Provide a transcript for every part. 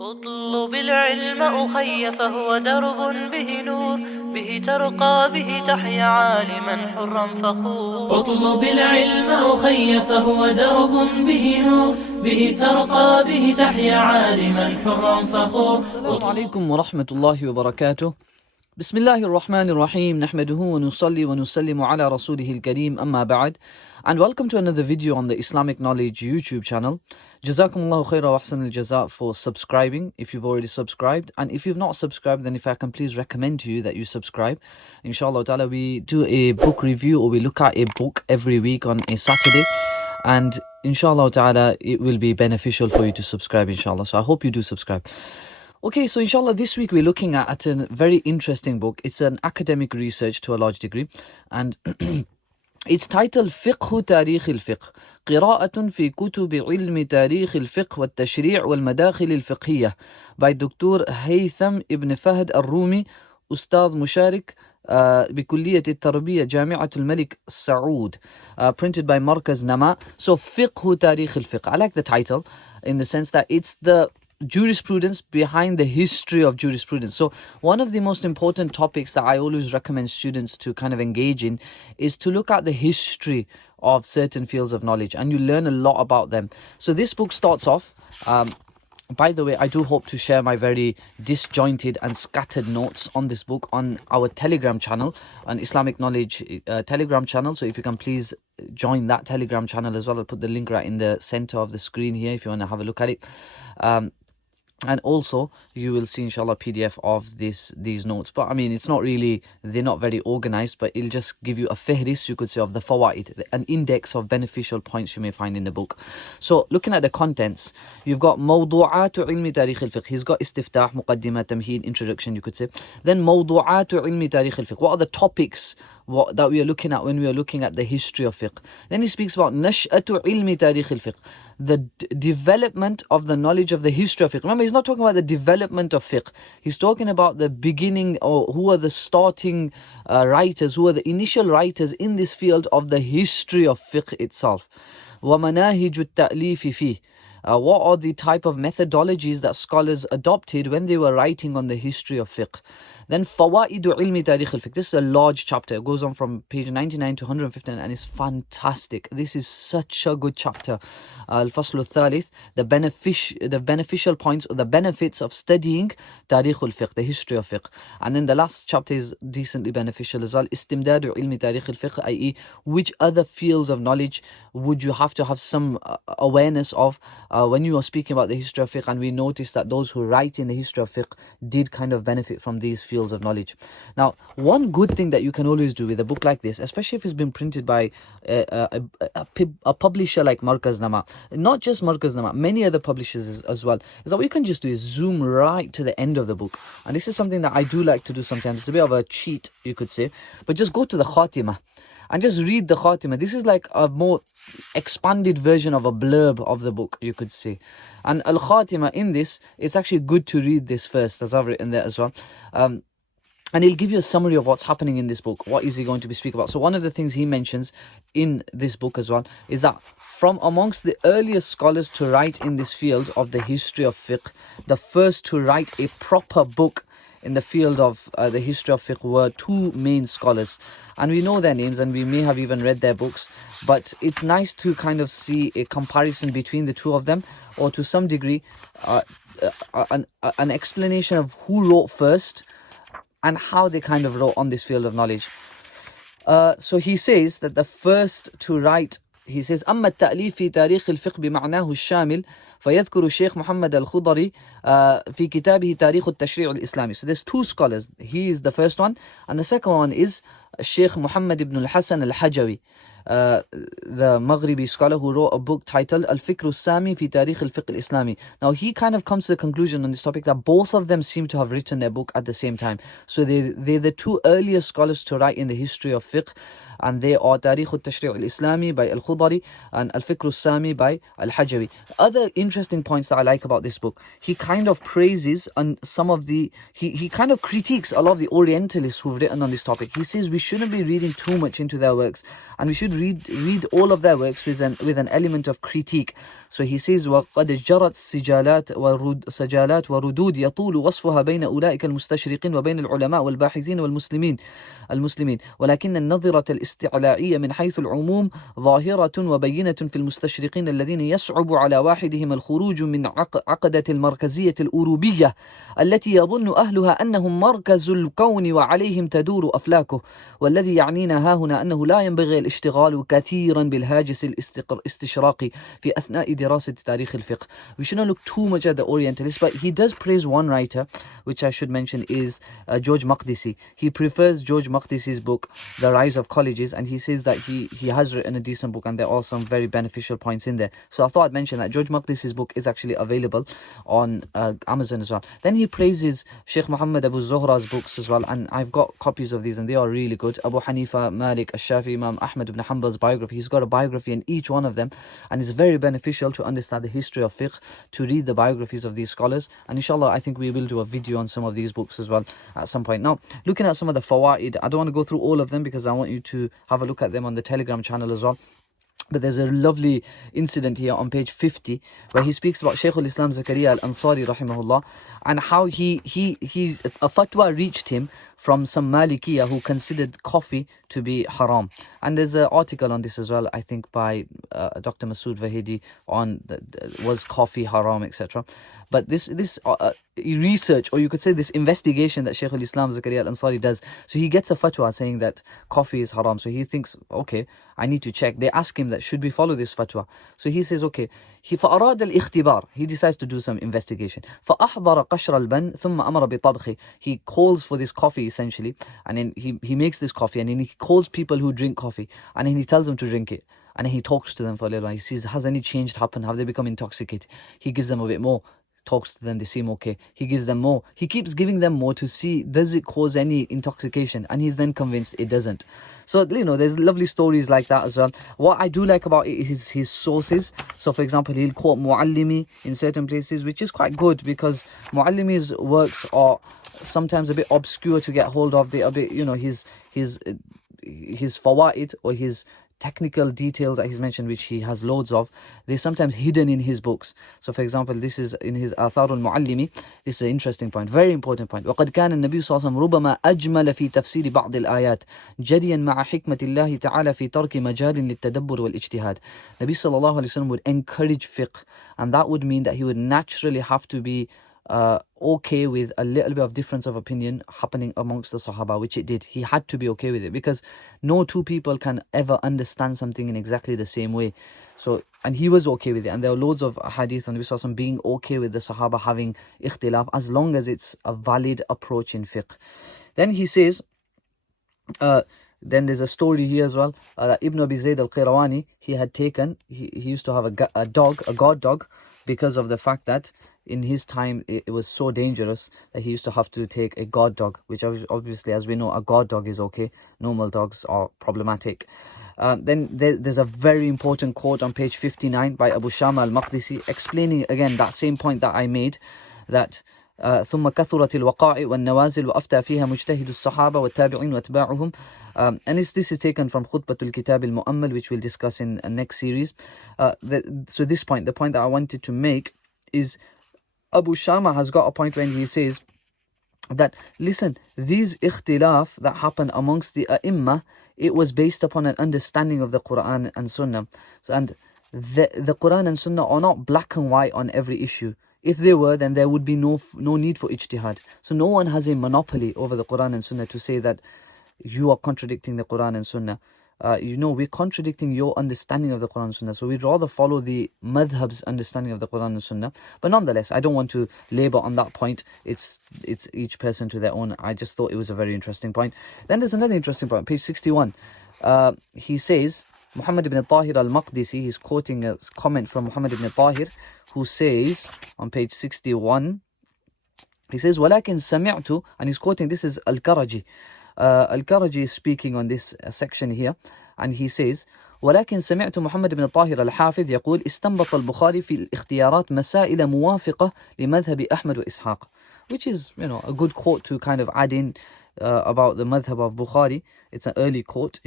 اطلب العلم أخي فهو درب به نور به ترقى به تحيا عالما حرا فخور. اطلب العلم أخي فهو درب به نور به ترقى به تحيا عالما حرا فخور. السلام عليكم ورحمة الله وبركاته. بسم الله الرحمن الرحيم. نحمده ونصلي ونسلم على رسوله الكريم أما بعد. And welcome to another video on the Islamic Knowledge YouTube channel. Jazakumullahu khaira wa ahsan al-jaza for subscribing if you've already subscribed. And if you've not subscribed, then if I can please recommend to you that you subscribe. Inshallah ta'ala, we do a book review, or we look at a book every week on a Saturday. And inshallah ta'ala, it will be beneficial for you to subscribe, inshallah. So I hope you do subscribe. Okay, so inshallah, this week we're looking at a very interesting book. It's an academic research to a large degree, and it's titled Fiqh Tarikh al-Fiqh, قراءة في كتب علم تاريخ الفقه والتشريع والمداخل الفقهية by Dr. Haytham bin Fahad al-Rumi, Ustad Musharik بكلية التربية جامعة الملك سعود, printed by Markaz Nama. So Fiqh Tarikh al-Fiqh, I like the title in the sense that it's the jurisprudence behind the history of jurisprudence. So one of the most important topics that I always recommend students to kind of engage in is to look at the history of certain fields of knowledge, and you learn a lot about them. So this book starts off, by the way, I do hope to share my very disjointed and scattered notes on this book on our Telegram channel, an Islamic Knowledge Telegram channel. So if you can please join that Telegram channel as well. I'll put the link right in the center of the screen here if you want to have a look at it. And also you will see inshallah PDF of these notes, but I mean it's not really, they're not very organized, but it'll just give you a fihris, you could say, of the fawaid, an index of beneficial points you may find in the book. So looking at the contents, you've got mawdu'atu ilmi tarikh al-fiqh. He's got istiftah, muqaddimah, tamheed, introduction, you could say. Then mawdu'atu ilmi tarikh al-fiqh, what are the topics that we are looking at when we are looking at the history of fiqh. Then he speaks about nash'atu ilmi tarikh al-fiqh, the development of the knowledge of the history of fiqh. Remember, he's not talking about the development of fiqh. He's talking about the beginning, or who are the starting writers, who are the initial writers in this field of the history of fiqh itself. وَمَنَاهِجُ التَّأْلِيفِ فِيهِ, what are the type of methodologies that scholars adopted when they were writing on the history of fiqh. Then Fawaidu ilmi tarikh al-fiqh. This is a large chapter. It goes on from page 99 to 115 and it's fantastic. This is such a good chapter. Al-Fasl al-Thalith, the beneficial points or the benefits of studying Tarikh al-Fiqh, the history of fiqh. And then the last chapter is decently beneficial as well. Istimdadu ilmi tarikh al-fiqh, i.e. which other fields of knowledge would you have to have some awareness of when you are speaking about the history of fiqh. And we noticed that those who write in the history of fiqh did kind of benefit from these fields of knowledge. Now, one good thing that you can always do with a book like this, especially if it's been printed by a publisher like Markaz Nama, not just Markaz Nama, many other publishers as well, is that what you can just do is zoom right to the end of the book. And this is something that I do like to do sometimes. It's a bit of a cheat, you could say, but just go to the Khatimah and just read the Khatimah. This is like a more expanded version of a blurb of the book, you could say. And al-Khatimah in this, it's actually good to read this first, as I've written there as well. And he'll give you a summary of what's happening in this book. What is he going to be speaking about? So one of the things he mentions in this book as well is that from amongst the earliest scholars to write in this field of the history of fiqh, the first to write a proper book in the field of the history of fiqh were two main scholars. And we know their names and we may have even read their books, but it's nice to kind of see a comparison between the two of them, or to some degree an explanation of who wrote first and how they kind of wrote on this field of knowledge. So he says that the first to write, he says, أما التأليف في تاريخ الفقه بمعناه الشامل فيذكر الشيخ محمد الخضري في كتابه تاريخ التشريع الإسلامي. So there's two scholars. He is the first one, and the second one is Sheikh Muhammad ibn al-Hasan al-Hajawi, the Maghribi scholar who wrote a book titled al-Fiqh al-Sami fi Tarikh al-Fiqh al-Islami. Now he kind of comes to the conclusion on this topic that both of them seem to have written their book at the same time. So they're the two earliest scholars to write in the history of fiqh. and they are Tarikh al-Tashri' al-Islami by al-Khudari and al-Fiqh al-Sami by al-Hajawi. Other interesting points that I like about this book, he kind of praises on some of the, he kind of critiques a lot of the Orientalists who've written on this topic. He says we shouldn't be reading too much into their works, and we should read all of their works with an element of critique. So he says وَقَدْ جَرَتْ سجالات وردود يطول وصفها بين أولئك المستشرقين وبين العلماء والباحثين والمسلمين ولكن النظرة الاستعلائية من حيث العموم ظاهرة وبينة في المستشرقين الذين يصعب على واحدهم الخروج من عقدة المركزية الأوروبية التي يظن أهلها أنهم مركز الكون وعليهم تدور أفلاكه، والذي يعنينا ها هنا أنه لا ينبغي الاشتغال كثيرا بالهاجس الاستشراقي في أثناء دراسة تاريخ الفقه. We shouldn't look too much at the Orientalists, but he does praise one writer, which I should mention is George Maqdisi. He prefers George Maqdisi's book, The Rise of Colleges, and he says that he has written a decent book and there are some very beneficial points in there. So I thought I'd mention that George Maqdisi's book is actually available on Amazon as well. Then he praises Sheikh Muhammad Abu Zuhra's books as well, and I've got copies of these and they are really good. Abu Hanifa, Malik, Ash-Shafi, Imam Ahmad ibn Hanbal's biography. He's got a biography in each one of them, and it's very beneficial to understand the history of fiqh, to read the biographies of these scholars. And inshallah, I think we will do a video on some of these books as well at some point. Now, looking at some of the fawaid, I don't want to go through all of them because I want you to have a look at them on the Telegram channel as well. But there's a lovely incident here on page 50 where he speaks about Shaykh al-Islam Zakaria al-Ansari rahimahullah, and how a fatwa reached him from some Malikiya who considered coffee to be haram. And there's an article on this as well, I think by Dr. Masood Vahidi on was coffee haram, etc. But this research, or you could say this investigation that Shaykh al-Islam Zakaria al-Ansari does, so he gets a fatwa saying that coffee is haram. So he thinks, okay, I need to check. They ask him that, should we follow this fatwa? So he says, okay. فأراد الاختبار, he decides to do some investigation. فأحضر قشر البن ثم أمر بطبخه. He calls for this coffee essentially, and then he makes this coffee, and then he calls people who drink coffee, and then he tells them to drink it, and then he talks to them for a little while. He sees, has any change happened? Have they become intoxicated? He gives them a bit more, talks to them, they seem okay. He gives them more. He keeps giving them more to see, does it cause any intoxication? And he's then convinced it doesn't. So, there's lovely stories like that as well. What I do like about it is his sources. So, for example, he'll quote Muallimi in certain places, which is quite good because Muallimi's works are sometimes a bit obscure to get hold of. They are a bit, his fawaid, or his technical details that he's mentioned, which he has loads of, they're sometimes hidden in his books. So for example, this is in his Athar al-Muallimi. This is an interesting point, very important point. وَقَدْ كَانَ النَّبِيُّ صَلَّى اللَّهُ عَلَيْهِ وسلم رُبَمَا أَجْمَلَ فِي تَفْسِيرِ بَعْضِ الْآيَاتِ جَرِيًا مَعَ حِكْمَةِ اللَّهِ تَعَالَى فِي تَرْكِ مَجَالٍ لِلتَّدَبُّرِ وَالْإِجْتِهَادِ. Nabi sallallahu alayhi wa sallam would encourage fiqh, and that would mean that he would naturally have to be okay with a little bit of difference of opinion happening amongst the Sahaba, which it did. He had to be okay with it because no two people can ever understand something in exactly the same way. So, and he was okay with it, and there are loads of hadith on Nabi Sallallahu Alaihi Wasallam being okay with the Sahaba having ikhtilaf as long as it's a valid approach in fiqh. Then he says, then there's a story here as well, that Ibn Abi Zayd al-Qirawani, he had taken, he used to have a guard dog, because of the fact that in his time it was so dangerous that he used to have to take a guard dog, which obviously, as we know, a guard dog is okay. Normal dogs are problematic. Then there's a very important quote on page 59 by Abu Shama al-Maqdisi, explaining again that same point that I made, that ثم كثرت الوقائع والنوازل وأفتى فيها مجتهد الصحابة والتابعين واتباعهم. And this is taken from Khutbatul Kitab al-Mu'ammal, which we'll discuss in the next series. So this point, the point that I wanted to make is, Abu Shama has got a point when he says that, listen, these ikhtilaf that happened amongst the A'imma, it was based upon an understanding of the Quran and Sunnah. And the Quran and Sunnah are not black and white on every issue. If they were, then there would be no need for ijtihad. So no one has a monopoly over the Quran and Sunnah to say that you are contradicting the Quran and Sunnah. We're contradicting your understanding of the Quran and Sunnah. So we'd rather follow the madhab's understanding of the Quran and Sunnah. But nonetheless, I don't want to labor on that point. It's each person to their own. I just thought it was a very interesting point. Then there's another interesting point, page 61. He says, Muhammad ibn Tahir al-Maqdisi, he's quoting a comment from Muhammad ibn Tahir, who says on page 61, he says, وَلَكِنْ سَمِعْتُ, and he's quoting, this is al-Karaji, Al-Karaji is speaking on this section here, and he says, ولكن سمعت محمد بن الطاهر الحافظ يقول استنبط البخاري في الاختيارات مسائل موافقة لمذهب أحمد وإسحاق, which is, you know, a good quote to kind of add in about the madhab of Bukhari. It's an early quote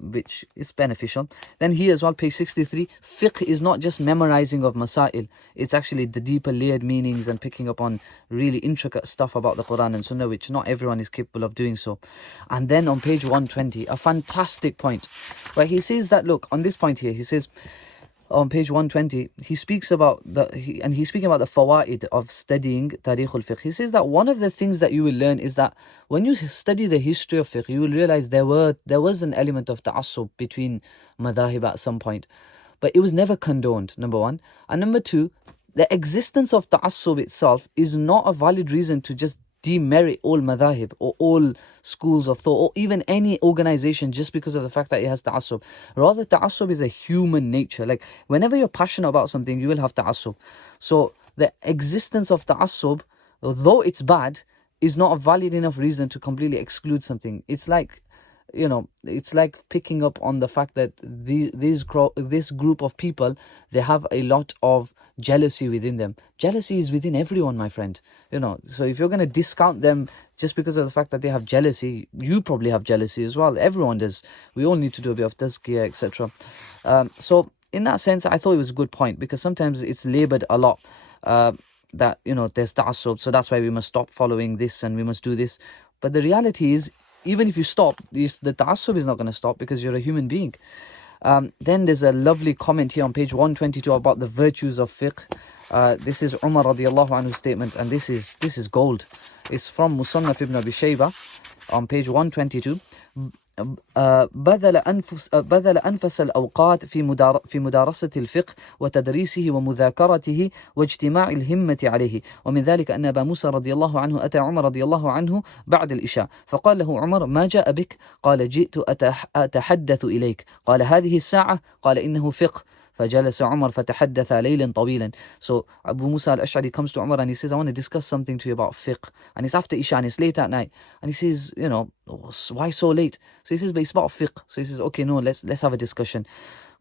which is beneficial. Then here as well, page 63, fiqh is not just memorizing of masail, it's actually the deeper layered meanings and picking up on really intricate stuff about the Quran and Sunnah, which not everyone is capable of doing so. And then on page 120, a fantastic point where he says that, look, on this point here, he says, on page 120, he speaks about he's speaking about the fawaid of studying Tarikh al-Fiqh. He says that one of the things that you will learn is that when you study the history of fiqh, you will realize there was an element of ta'assub between madhahib at some point, but it was never condoned, number one. And number two, the existence of ta'assub itself is not a valid reason to just demerit all madhahib or all schools of thought or even any organization just because of the fact that it has ta'assub. Rather, ta'assub is a human nature. Like, whenever you're passionate about something, you will have ta'assub. So the existence of ta'assub, though it's bad, is not a valid enough reason to completely exclude something. It's like, you know, it's like picking up on the fact that this group of people, they have a lot of jealousy within them. Jealousy is within everyone, my friend. You know, so if you're going to discount them just because of the fact that they have jealousy, you probably have jealousy as well. Everyone does. We all need to do a bit of tazkiyah, etc. So in that sense, I thought it was a good point, because sometimes it's labored a lot that, you know, there's ta'assub, so that's why we must stop following this and we must do this. But the reality is, even if you stop, the ta'assub is not going to stop, because you're a human being. Then there's a lovely comment here on page 122 about the virtues of fiqh. This is Umar radiallahu anhu's statement, and this is gold. It's from Musannaf ibn Abi Shayba on page 122. بذل أنفس الأوقات في مدارسة الفقه وتدريسه ومذاكرته واجتماع الهمة عليه. ومن ذلك أن أبا موسى رضي الله عنه أتى عمر رضي الله عنه بعد العشاء فقال له عمر: ما جاء بك؟ قال: جئت أتحدث إليك. قال: هذه الساعة؟ قال: إنه فقه. فجلس عمر فتحدث ليلا طويلا. So Abu Musa al-Ash'ari comes to Umar and he says, I want to discuss something to you about fiqh. And it's after Isha and it's late at night. And he says, you know, why so late? So he says, but it's about fiqh. So he says, okay, no, let's have a discussion.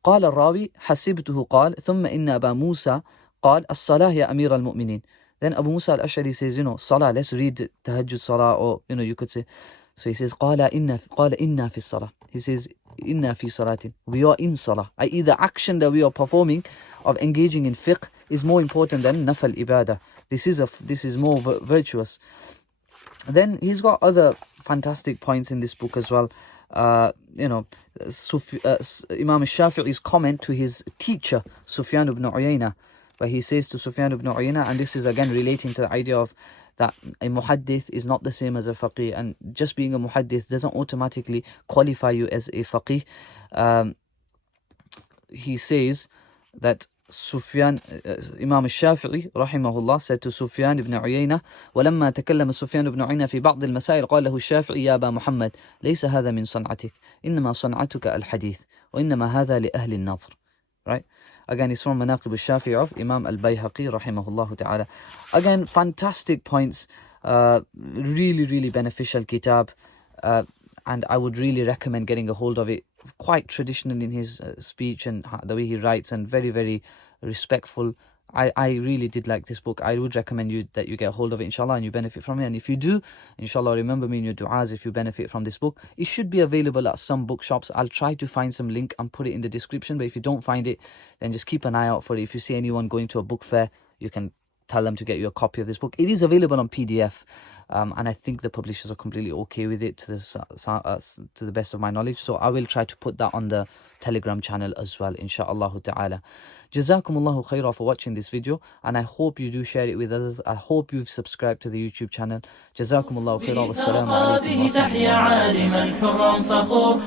قال الراوي: حسبته قال ثم إن أبا موسى قال الصلاة يا أمير المؤمنين. Then Abu Musa al-Ash'ari says, you know, salah, let's read tahajjud salah, or, you know, you could say. So he says, قال إنا في الصلاة. He says, inna fi salatin, we are in salah, i.e. the action that we are performing of engaging in fiqh is more important than nafal ibadah. This is more virtuous. Then he's got other fantastic points in this book as well. You know, Imam al-Shafi'i's comment to his teacher Sufyan ibn Uyayna, where he says to Sufyan ibn Uyayna, and this is again relating to the idea of that a muhaddith is not the same as a faqih, and just being a muhaddith doesn't automatically qualify you as a faqih. He says that Sufyan, Imam al-Shafi'i rahimahullah said to Sufyan ibn Uyayna: ولما تكلم سفيان بن عيينة في بعض المسائل قال له الشافعي: يا أبا محمد ليس هذا من صنعتك إنما صنعتك الحديث وإنما هذا لأهل النظر. Right? Again, it's from Manaqib al-Shafi'i of Imam al-Bayhaqi rahimahullah ta'ala. Again, fantastic points, really, really beneficial kitab, and I would really recommend getting a hold of it. Quite traditional in his speech and the way he writes, and very, very respectful. I really did like this book. I would recommend you that you get a hold of it, inshallah, and you benefit from it. And if you do, inshallah, remember me in your du'as if you benefit from this book. It should be available at some bookshops. I'll try to find some link and put it in the description. But if you don't find it, then just keep an eye out for it. If you see anyone going to a book fair, you can tell them to get you a copy of this book. It is available on PDF, and I think the publishers are completely okay with it, to the best of my knowledge. So I will try to put that on the Telegram channel as well, insha'Allah ta'ala. Jazakumullahu khairah for watching this video, and I hope you do share it with others. I hope you've subscribed to the YouTube channel. Jazakumullahu khairah. Wassalamu alaikum.